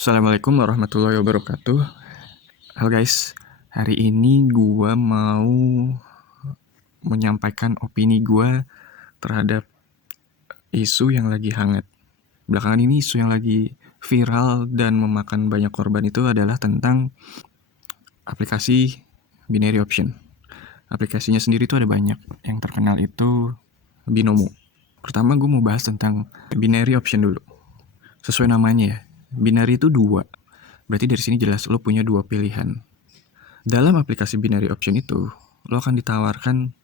Assalamualaikum warahmatullahi wabarakatuh. Halo guys, hari ini gue mau menyampaikan opini gue terhadap isu yang lagi hangat. Belakangan ini isu yang lagi viral dan memakan banyak korban itu adalah tentang aplikasi binary option. Aplikasinya sendiri itu ada banyak. Yang terkenal itu Binomo. Pertama gue mau bahas tentang binary option dulu. Sesuai namanya ya, binary itu dua. Berarti dari sini jelas lo punya dua pilihan. Dalam aplikasi binary option itu, lo akan ditawarkan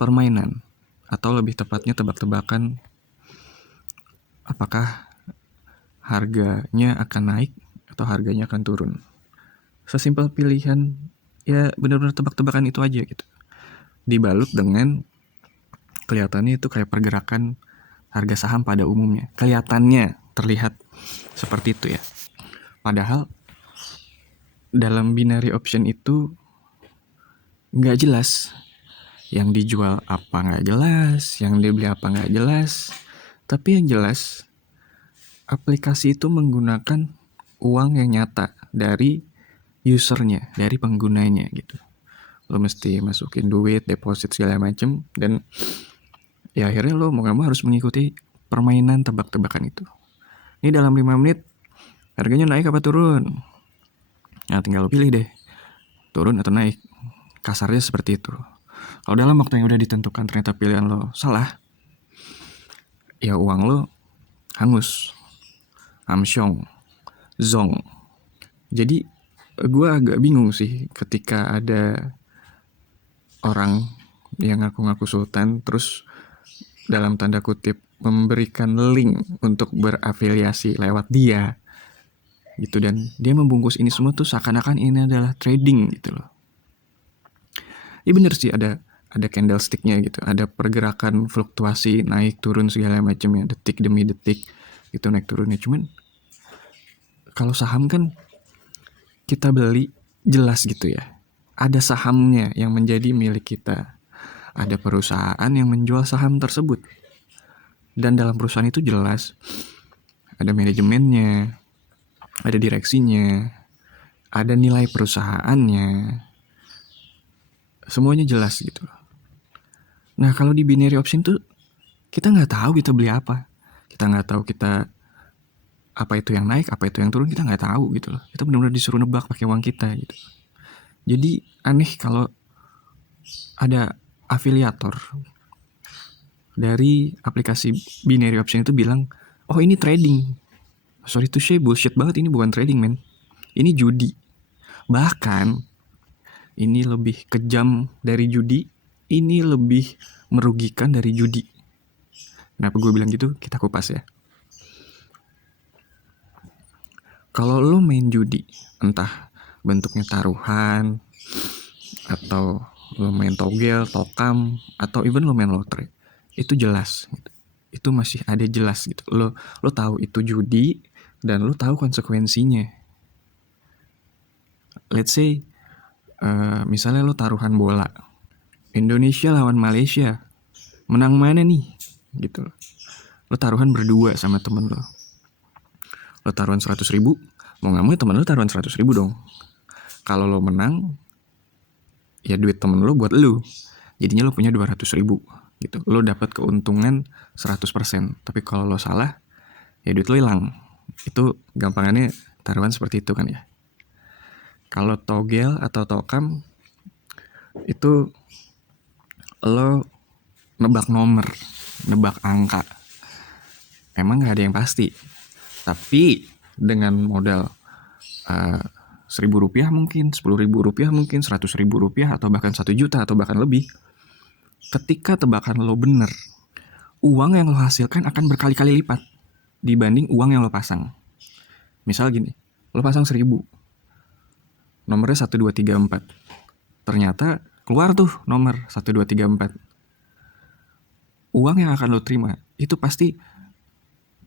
permainan, atau lebih tepatnya tebak-tebakan apakah harganya akan naik atau harganya akan turun. Sesimpel pilihan, ya benar-benar tebak-tebakan itu aja gitu. Dibalut dengan kelihatannya itu kayak pergerakan harga saham pada umumnya. Kelihatannya terlihat seperti itu ya. Padahal dalam binary option itu nggak jelas. Yang dijual apa nggak jelas, yang dibeli apa nggak jelas. Tapi yang jelas, aplikasi itu menggunakan uang yang nyata dari usernya, dari penggunanya gitu. Lo mesti masukin duit, deposit segala macem, dan ya akhirnya lo mau gak mau harus mengikuti permainan tebak-tebakan itu. Ini dalam 5 menit, harganya naik apa turun? Nah tinggal lo pilih deh, turun atau naik. Kasarnya seperti itu. Kalau dalam waktu yang udah ditentukan ternyata pilihan lo salah, ya uang lo hangus, amsyong, zong. Jadi gue agak bingung sih ketika ada orang yang ngaku-ngaku sultan terus dalam tanda kutip memberikan link untuk berafiliasi lewat dia gitu, dan dia membungkus ini semua tuh seakan-akan ini adalah trading gitu loh. Iya bener sih, ada candlesticknya gitu, ada pergerakan fluktuasi naik turun segala macam ya, detik demi detik gitu naik turunnya. Cuman kalau saham kan kita beli jelas gitu ya, ada sahamnya yang menjadi milik kita, ada perusahaan yang menjual saham tersebut, dan dalam perusahaan itu jelas ada manajemennya, ada direksinya, ada nilai perusahaannya, semuanya jelas gitu. Nah kalau di binary option tuh kita nggak tahu kita beli apa, kita nggak tahu kita apa itu yang naik, apa itu yang turun, kita nggak tahu gitu loh. Kita benar-benar disuruh nebak pakai uang kita gitu. Jadi aneh kalau ada afiliator dari aplikasi binary option itu bilang, oh ini trading. Sorry to say, bullshit banget, ini bukan trading men. Ini judi. Bahkan ini lebih kejam dari judi, ini lebih merugikan dari judi. Kenapa gue bilang gitu? Kita kupas ya. Kalau lo main judi, entah bentuknya taruhan, atau lo main togel, tokam, atau even lo main lotre, itu jelas gitu. Itu masih ada jelas gitu. Lo tahu itu judi dan lo tahu konsekuensinya. Let's say misalnya lo taruhan bola, Indonesia lawan Malaysia, menang mana nih gitu. Lo taruhan berdua sama temen lo taruhan 100 ribu, mau gak mau temen lo taruhan 100 ribu dong. Kalau lo menang, ya duit temen lo buat lo, jadinya lo punya 200 ribu gitu. Lo dapat keuntungan 100%. Tapi kalau lo salah, ya duit lo hilang. Itu gampangannya taruhan seperti itu kan ya. Kalau togel atau tokam itu lo nebak nomor, nebak angka. Emang gak ada yang pasti, tapi dengan modal 1.000 rupiah mungkin, 10.000 rupiah mungkin, 100.000 rupiah, atau bahkan 1 juta atau bahkan lebih, ketika tebakan lo bener, uang yang lo hasilkan akan berkali-kali lipat dibanding uang yang lo pasang. Misal gini, lo pasang 1.000, nomornya 1, 2, 3, 4, ternyata keluar tuh nomor 1, 2, 3, 4. Uang yang akan lo terima itu pasti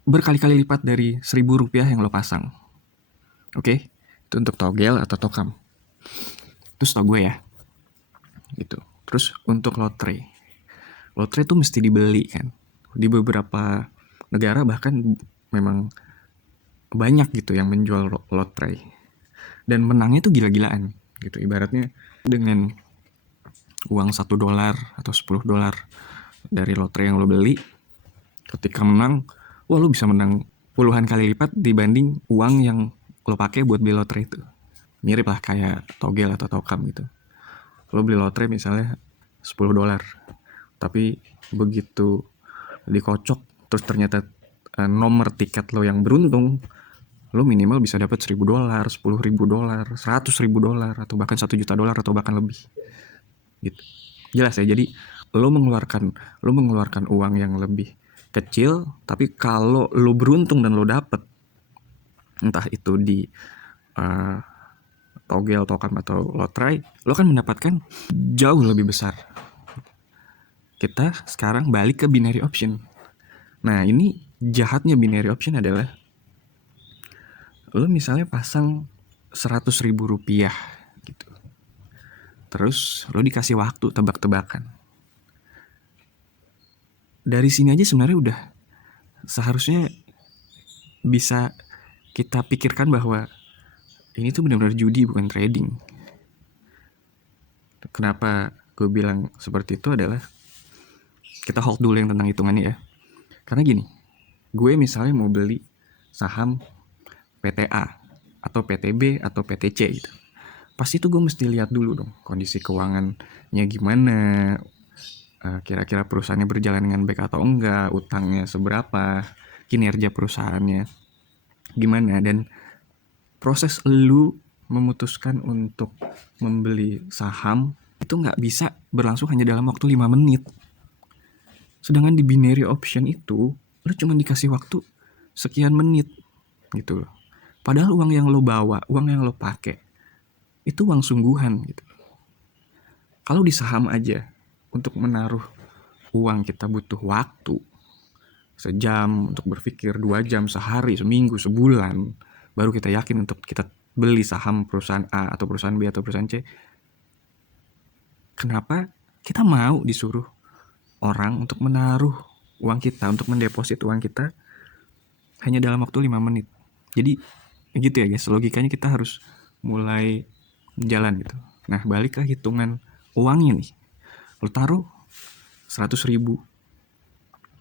berkali-kali lipat dari 1.000 rupiah yang lo pasang. Oke? Itu untuk togel atau tokam. Terus tau gue ya gitu. Terus untuk lotre itu mesti dibeli kan. Di beberapa negara bahkan memang banyak gitu yang menjual lotre dan menangnya tuh gila-gilaan gitu. Ibaratnya dengan uang $1 atau $10 dari lotre yang lo beli, ketika menang, wah lo bisa menang puluhan kali lipat dibanding uang yang lo pakai buat beli lotre itu. Mirip lah kayak togel atau tokam gitu. Lo beli lotre misalnya $10, tapi begitu dikocok terus ternyata nomor tiket lo yang beruntung, lo minimal bisa dapat $1.000, $10.000, $100.000, atau bahkan $1 juta atau bahkan lebih gitu. Jelas ya, jadi lo mengeluarkan uang yang lebih kecil, tapi kalau lo beruntung dan lo dapet, entah itu di togel, tokam, atau lotre, lo kan mendapatkan jauh lebih besar. Kita sekarang balik ke binary option. Nah, ini jahatnya binary option adalah lo misalnya pasang Rp100.000 gitu. Terus lo dikasih waktu tebak-tebakan. Dari sini aja sebenarnya udah seharusnya bisa kita pikirkan bahwa ini tuh benar-benar judi, bukan trading. Kenapa gue bilang seperti itu adalah kita hold dulu yang tentang hitungannya ya. Karena gini, gue misalnya mau beli saham PTA atau PTB atau PTC gitu. Pasti tuh gue mesti lihat dulu dong kondisi keuangannya gimana, kira-kira perusahaannya berjalan dengan baik atau enggak, utangnya seberapa, kinerja perusahaannya gimana, dan proses lu memutuskan untuk membeli saham itu nggak bisa berlangsung hanya dalam waktu 5 menit. Sedangkan di binary option itu lu cuma dikasih waktu sekian menit gitu loh. Padahal uang yang lo bawa, uang yang lo pakai itu uang sungguhan gitu. Kalau di saham aja untuk menaruh uang kita butuh waktu sejam untuk berpikir, 2 jam, sehari, seminggu, sebulan, baru kita yakin untuk kita beli saham perusahaan A atau perusahaan B atau perusahaan C. Kenapa kita mau disuruh orang untuk menaruh uang kita, untuk mendeposit uang kita hanya dalam waktu 5 menit? Jadi gitu ya guys, logikanya kita harus mulai jalan gitu. Nah, balik ke hitungan uangnya nih. Lo taruh 100.000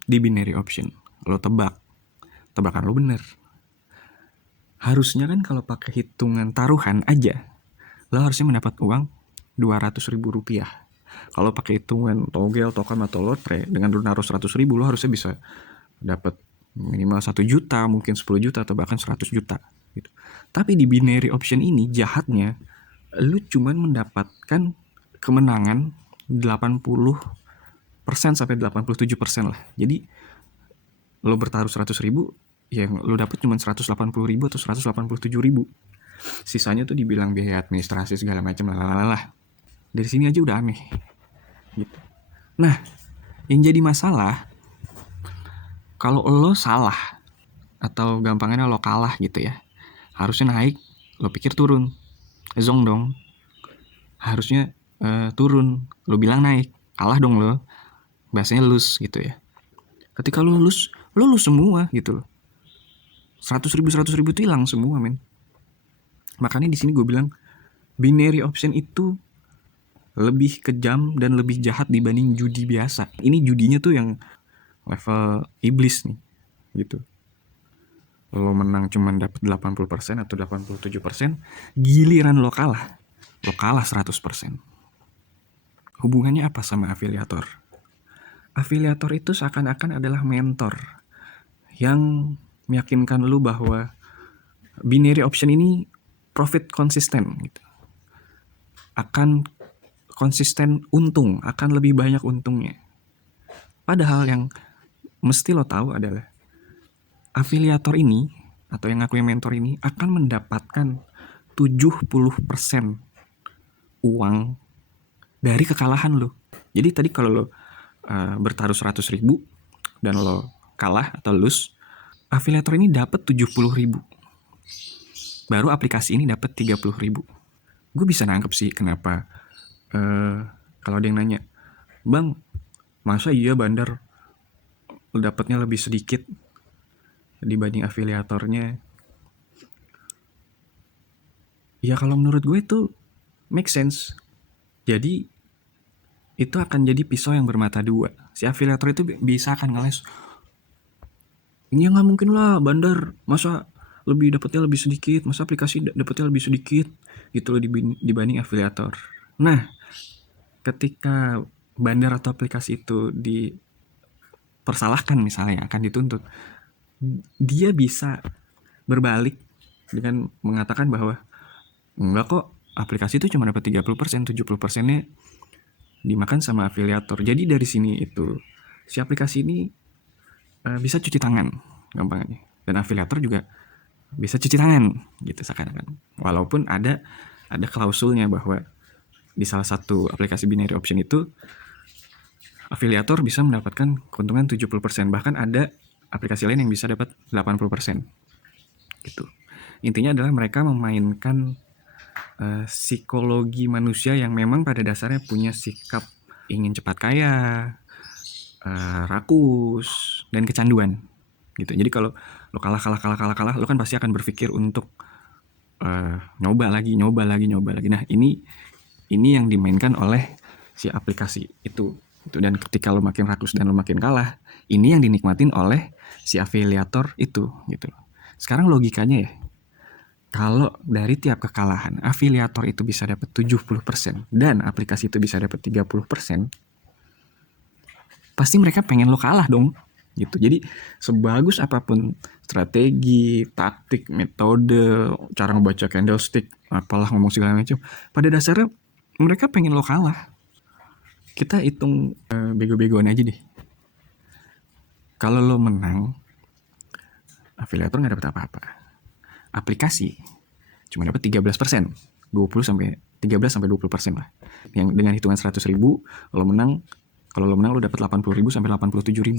di binary option, lo tebak, tebakan lo bener. Harusnya kan kalau pakai hitungan taruhan aja, lo harusnya mendapat uang Rp200.000. Kalau pakai hitungan togel, tokam, atau lotre, dengan lo naruh 100.000, lo harusnya bisa dapat minimal 1 juta, mungkin 10 juta, atau bahkan 100 juta gitu. Tapi di binary option ini jahatnya, lo cuman mendapatkan kemenangan 80% sampai 87% lah. Jadi lo bertaruh 100.000, yang lo dapet cuma 180.000 atau 187.000. Sisanya tuh dibilang biaya administrasi segala macam lah. Dari sini aja udah aneh gitu. Nah, yang jadi masalah kalau lo salah atau gampangnya lo kalah gitu ya, harusnya naik, lo pikir turun, zong dong. Harusnya turun, lo bilang naik, kalah dong lo, bahasanya lose gitu ya. Ketika lo lose semua gitu loh. 100.000 itu hilang semua, men. Makanya di sini gue bilang binary option itu lebih kejam dan lebih jahat dibanding judi biasa. Ini judinya tuh yang level iblis nih gitu. Lo menang cuma dapat 80% atau 87%, giliran lo kalah 100%. Hubungannya apa sama afiliator? Afiliator itu seakan-akan adalah mentor yang meyakinkan lu bahwa binary option ini profit konsisten gitu. Akan konsisten untung, akan lebih banyak untungnya. Padahal yang mesti lo tahu adalah afiliator ini atau yang ngakuin mentor ini akan mendapatkan 70% uang dari kekalahan lo. Jadi tadi kalau lo bertaruh 100.000 dan lo kalah atau lose, afiliator ini dapat 70.000. Baru aplikasi ini dapat 30.000. Gue bisa nangkep sih kenapa kalau ada yang nanya, bang, masa iya bandar dapatnya lebih sedikit dibanding afiliatornya? Ya kalau menurut gue itu make sense. Jadi itu akan jadi pisau yang bermata dua. Si afiliator itu bisa akan ngeles, ini nggak mungkin lah bandar, masa lebih dapatnya lebih sedikit, masa aplikasi dapatnya lebih sedikit gitu loh dibanding afiliator. Nah, ketika bandar atau aplikasi itu dipersalahkan misalnya akan dituntut, dia bisa berbalik dengan mengatakan bahwa enggak kok, aplikasi itu cuma dapat 30%, 70%-nya dimakan sama afiliator. Jadi dari sini itu si aplikasi ini bisa cuci tangan gampangnya, dan afiliator juga bisa cuci tangan gitu seakan-akan. Walaupun ada klausulnya bahwa di salah satu aplikasi binary option itu afiliator bisa mendapatkan keuntungan 70%, bahkan ada aplikasi lain yang bisa dapat 80% gitu. Intinya adalah mereka memainkan psikologi manusia yang memang pada dasarnya punya sikap ingin cepat kaya, rakus, dan kecanduan gitu. Jadi kalau lo kalah, lo kan pasti akan berpikir untuk nyoba lagi. Nah ini yang dimainkan oleh si aplikasi itu. Dan ketika lo makin rakus dan lo makin kalah, ini yang dinikmatin oleh si afiliator itu gitu. Sekarang logikanya ya, kalau dari tiap kekalahan afiliator itu bisa dapat 70% dan aplikasi itu bisa dapat 30%, pasti mereka pengen lo kalah dong gitu. Jadi sebagus apapun strategi, taktik, metode, cara ngebaca candlestick, apalah ngomong segala macam, pada dasarnya mereka pengen lo kalah. Kita hitung bego-begoan aja deh. Kalau lo menang, afiliator nggak dapat apa-apa. Aplikasi cuma dapat 13%, 13-20% lah. Yang dengan hitungan 100.000, lo menang. Kalau lo menang lo dapat 80.000 sampai 87.000.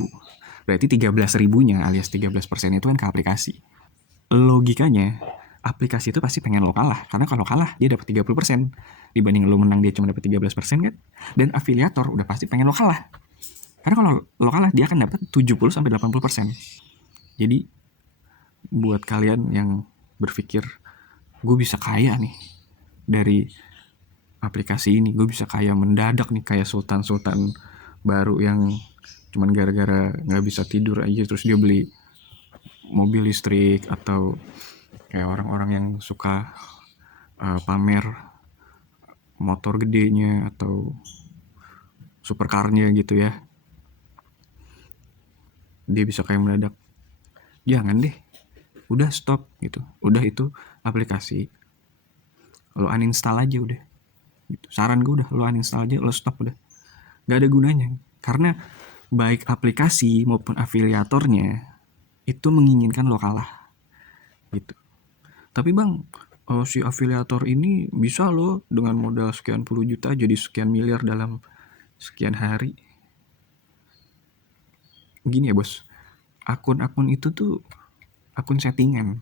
Berarti 13.000-nya alias 13% itu kan ke aplikasi. Logikanya aplikasi itu pasti pengen lo kalah, karena kalau kalah dia dapat 30%, dibanding lo menang dia cuma dapat 13% kan. Dan afiliator udah pasti pengen lo kalah, karena kalau lo kalah dia akan dapat 70 sampai 80%. Jadi buat kalian yang berpikir gue bisa kaya nih dari aplikasi ini, gue bisa kaya mendadak nih kayak sultan baru yang cuman gara-gara nggak bisa tidur aja terus dia beli mobil listrik, atau kayak orang-orang yang suka pamer motor gedenya atau supercarnya gitu ya, dia bisa kayak mendadak. Jangan deh, udah stop gitu. Udah itu aplikasi lo uninstall aja udah gitu. Saran gue udah lo uninstall aja, lo stop udah, nggak ada gunanya. Karena baik aplikasi maupun afiliatornya itu menginginkan lo kalah gitu. Tapi bang, si afiliator ini bisa lo dengan modal sekian puluh juta jadi sekian miliar dalam sekian hari. Gini ya bos, akun-akun itu tuh akun settingan,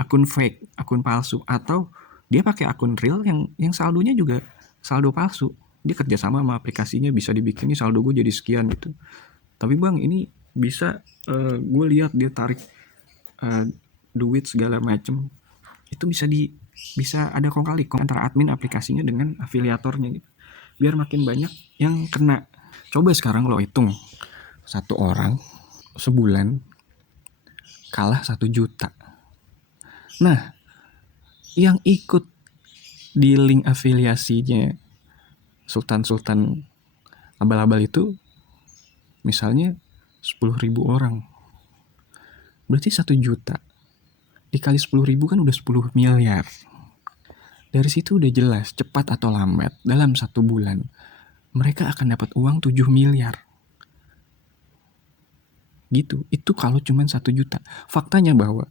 akun fake, akun palsu, atau dia pakai akun real yang saldonya juga saldo palsu. Dia kerjasama sama aplikasinya, bisa dibikin nih saldo gue jadi sekian gitu. Tapi bang ini bisa gue lihat dia tarik duit segala macem, itu bisa ada kong kali antara admin aplikasinya dengan afiliatornya gitu, biar makin banyak yang kena. Coba sekarang lo hitung, satu orang sebulan kalah 1 juta. Nah, yang ikut di link afiliasinya sultan abal-abal itu misalnya 10.000 orang, berarti 1 juta dikali 10.000 kan udah 10 miliar. Dari situ udah jelas cepat atau lambat dalam 1 bulan mereka akan dapat uang 7 miliar gitu. Itu kalau cuma 1 juta. Faktanya bahwa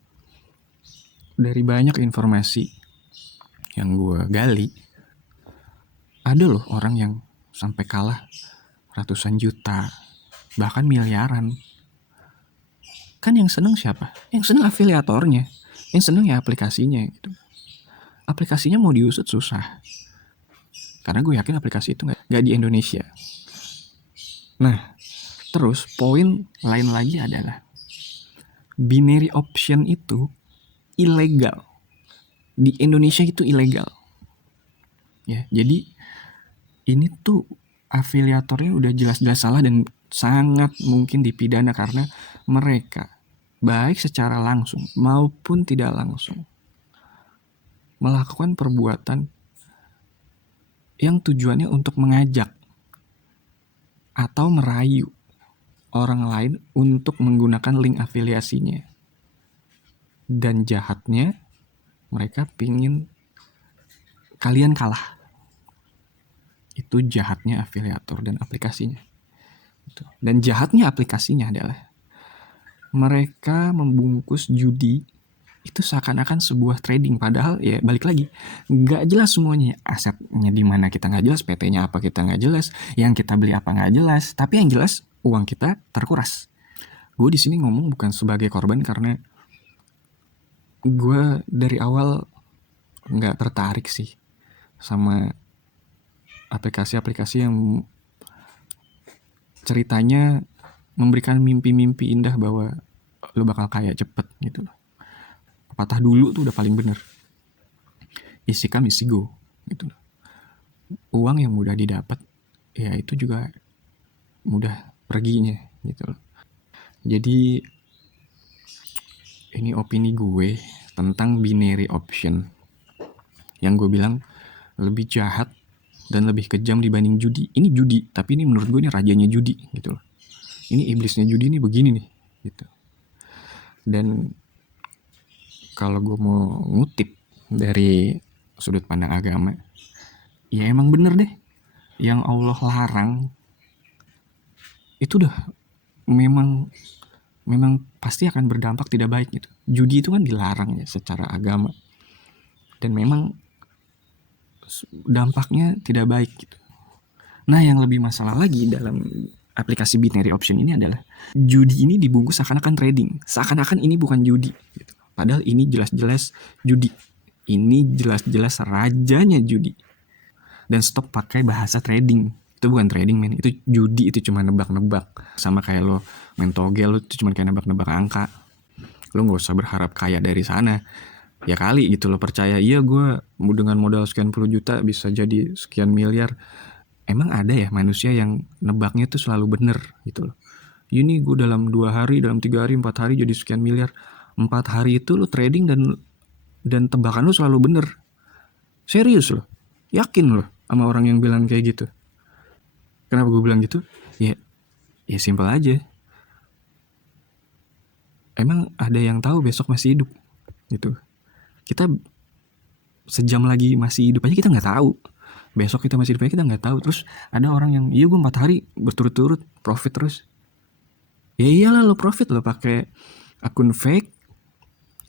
dari banyak informasi yang gue gali, ada loh orang yang sampai kalah ratusan juta, bahkan miliaran. Kan yang seneng siapa? Yang seneng afiliatornya, yang seneng ya aplikasinya gitu. Aplikasinya mau diusut susah, karena gue yakin aplikasi itu gak di Indonesia. Nah, terus poin lain lagi adalah binary option itu ilegal. di Indonesia itu ilegal. Ya, jadi ini tuh afiliatornya udah jelas-jelas salah dan sangat mungkin dipidana karena mereka baik secara langsung maupun tidak langsung melakukan perbuatan yang tujuannya untuk mengajak atau merayu orang lain untuk menggunakan link afiliasinya. Dan jahatnya mereka pingin kalian kalah. Itu jahatnya afiliator dan aplikasinya. Dan jahatnya aplikasinya adalah mereka membungkus judi itu seakan-akan sebuah trading, padahal ya balik lagi nggak jelas semuanya, asetnya di mana kita nggak jelas, PT-nya apa kita nggak jelas, yang kita beli apa nggak jelas, tapi yang jelas uang kita terkuras. Gue di sini ngomong bukan sebagai korban karena gue dari awal nggak tertarik sih sama aplikasi-aplikasi yang ceritanya memberikan mimpi-mimpi indah bahwa lo bakal kaya cepet gitu loh. Patah dulu tuh udah paling bener. Isi come isi go gitu loh. Uang yang mudah didapat ya itu juga mudah perginya gitu loh. Jadi ini opini gue tentang binary option yang gue bilang lebih jahat dan lebih kejam dibanding judi. Ini judi, tapi ini menurut gue ini rajanya judi gitu loh. Ini iblisnya judi ini begini nih gitu. Dan kalau gue mau ngutip dari sudut pandang agama, ya emang bener deh, yang Allah larang itu udah memang pasti akan berdampak tidak baik gitu. Judi itu kan dilarang ya secara agama, dan memang dampaknya tidak baik gitu. Nah, yang lebih masalah lagi dalam aplikasi binary option ini adalah judi ini dibungkus seakan-akan trading, seakan-akan ini bukan judi gitu. Padahal ini jelas-jelas judi. Ini jelas-jelas rajanya judi. Dan stop pakai bahasa trading. Itu bukan trading, men. Itu judi, itu cuma nebak-nebak. Sama kayak lo main togel, lo itu cuma kayak nebak-nebak angka. Lo gak usah berharap kaya dari sana. Ya kali gitu lo percaya, iya gue dengan modal sekian puluh juta bisa jadi sekian miliar. Emang ada ya manusia yang nebaknya tuh selalu bener gitu loh. Ini gue dalam 2 hari, dalam 3 hari, 4 hari jadi sekian miliar. 4 hari itu lo trading dan tebakan lo selalu bener. Serius lo, yakin lo sama orang yang bilang kayak gitu. Kenapa gue bilang gitu? Ya simpel aja. Emang ada yang tahu besok masih hidup gitu. Kita sejam lagi masih hidup aja kita nggak tahu. Besok kita masih hidup aja kita nggak tahu. Terus ada orang yang iya gue 4 hari berturut-turut profit terus. Ya iyalah lo profit, lo pakai akun fake.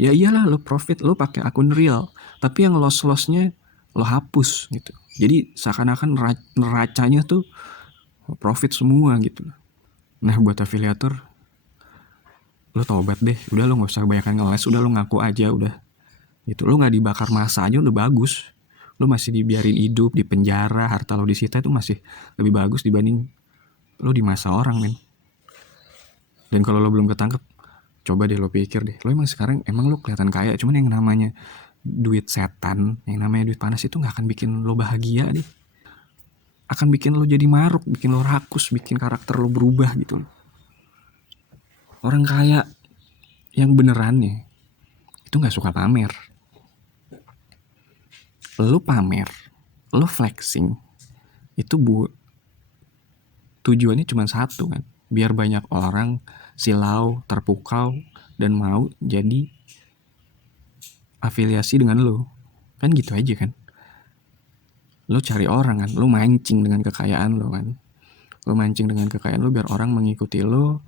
Ya iyalah lo profit, lo pakai akun real. Tapi yang loss-lossnya lo hapus gitu. Jadi seakan-akan neracanya tuh profit semua gitu. Nah, buat afiliator, lo tobat deh. Udah lo gak usah kebanyakan ngeles. Udah lo ngaku aja udah. Gitu. Lo gak dibakar masa aja udah bagus. Lo masih dibiarin hidup di penjara, harta lo disita itu masih lebih bagus dibanding lo di masa orang, men. Dan kalau lo belum ketangkep, coba deh lo pikir deh. Lo emang sekarang emang lo kelihatan kaya, cuman yang namanya duit setan, yang namanya duit panas itu gak akan bikin lo bahagia deh. Akan bikin lo jadi maruk, bikin lo rakus, bikin karakter lo berubah gitu loh. Orang kaya yang benerannya itu gak suka pamer. Lo pamer, lo flexing, itu tujuannya cuma satu kan, biar banyak orang silau, terpukau, dan mau jadi afiliasi dengan lo. Kan gitu aja kan. Lo cari orang kan, lo mancing dengan kekayaan lo kan. Lo mancing dengan kekayaan lo biar orang mengikuti lo,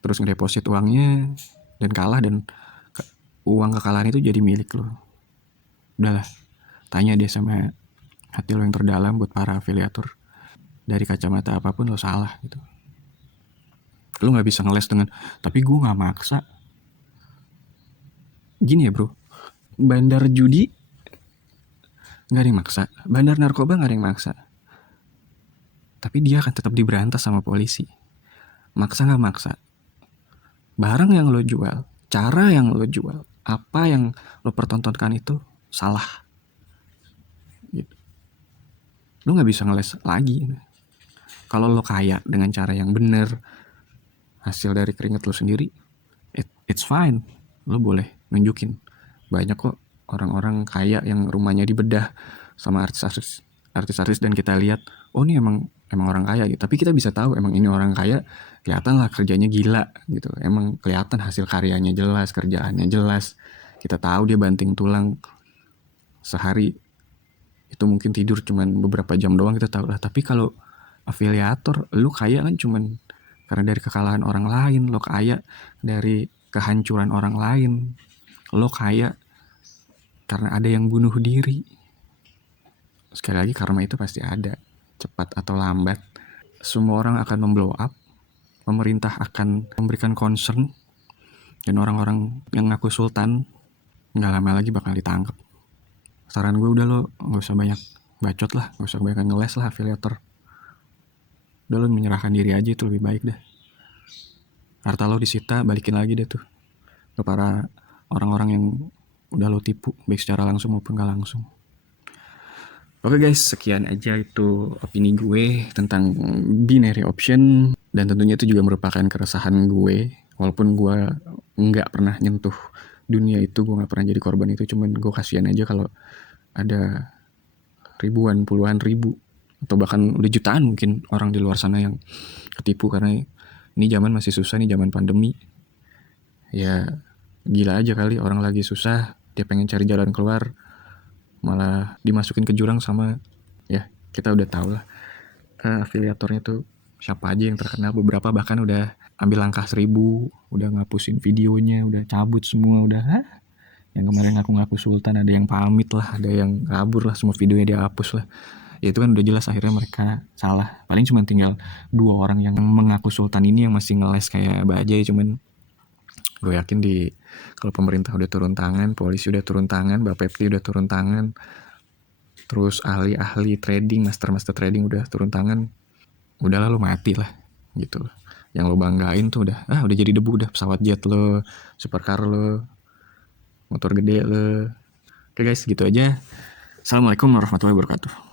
terus ngedeposit uangnya, dan kalah, dan uang kekalahan itu jadi milik lo. Udahlah, tanya deh sama hati lo yang terdalam buat para afiliator. Dari kacamata apapun lo salah gitu. Lo gak bisa ngeles dengan, tapi gue gak maksa. Gini ya bro, bandar judi gak ada yang maksa, bandar narkoba gak ada yang maksa, tapi dia akan tetap diberantas sama polisi. Maksa gak maksa, barang yang lo jual, cara yang lo jual, apa yang lo pertontonkan itu salah gitu. Lo nggak bisa ngeles lagi. Kalau lo kaya dengan cara yang bener, hasil dari keringat lo sendiri, it's fine. Lo boleh nunjukin. Banyak kok orang-orang kaya yang rumahnya dibedah sama artis-artis dan kita lihat, oh ini emang orang kaya gitu. Tapi kita bisa tahu emang ini orang kaya, kelihatan lah kerjanya gila gitu. Emang kelihatan hasil karyanya jelas, kerjaannya jelas. Kita tahu dia banting tulang sehari itu mungkin tidur cuman beberapa jam doang, kita tahu lah. Tapi kalau afiliator, lu kaya kan cuman karena dari kekalahan orang lain, lo kaya dari kehancuran orang lain, lo kaya karena ada yang bunuh diri. Sekali lagi, karma itu pasti ada, cepat atau lambat. Semua orang akan memblow up, pemerintah akan memberikan concern, dan orang-orang yang ngaku sultan nggak lama lagi bakal ditangkap. Saran gue udah lo nggak usah banyak bacot lah, nggak usah banyak ngeles lah afiliator. Udah lo menyerahkan diri aja, itu lebih baik dah. Harta lo disita, balikin lagi deh tuh ke para orang-orang yang udah lo tipu, baik secara langsung maupun gak langsung. Oke guys, sekian aja itu opini gue tentang binary option, dan tentunya itu juga merupakan keresahan gue. Walaupun gue nggak pernah nyentuh dunia itu, gue nggak pernah jadi korban itu, cuman gue kasihan aja kalau ada ribuan, puluhan ribu, atau bahkan udah jutaan mungkin orang di luar sana yang ketipu karena ini zaman masih susah nih, zaman pandemi. Ya gila aja kali, orang lagi susah, dia pengen cari jalan keluar, malah dimasukin ke jurang sama, ya kita udah tahu lah afiliatornya tuh siapa aja yang terkenal. Beberapa bahkan udah ambil langkah 1000, udah ngapusin videonya, udah cabut semua, udah yang kemarin ngaku-ngaku sultan ada yang pamit lah, ada yang kabur lah, semua videonya dia hapus lah. Ya itu kan udah jelas akhirnya mereka salah. Paling cuma tinggal 2 orang yang mengaku sultan ini yang masih ngeles kayak bajai. Cuman gue yakin kalau pemerintah udah turun tangan, polisi udah turun tangan, Bapepti udah turun tangan, terus ahli-ahli trading, master trading udah turun tangan, udahlah lo mati lah gitu loh. Yang lo banggain tuh udah jadi debu, udah pesawat jet lo, supercar lo, motor gede lo. Oke guys, gitu aja. Assalamualaikum warahmatullahi wabarakatuh.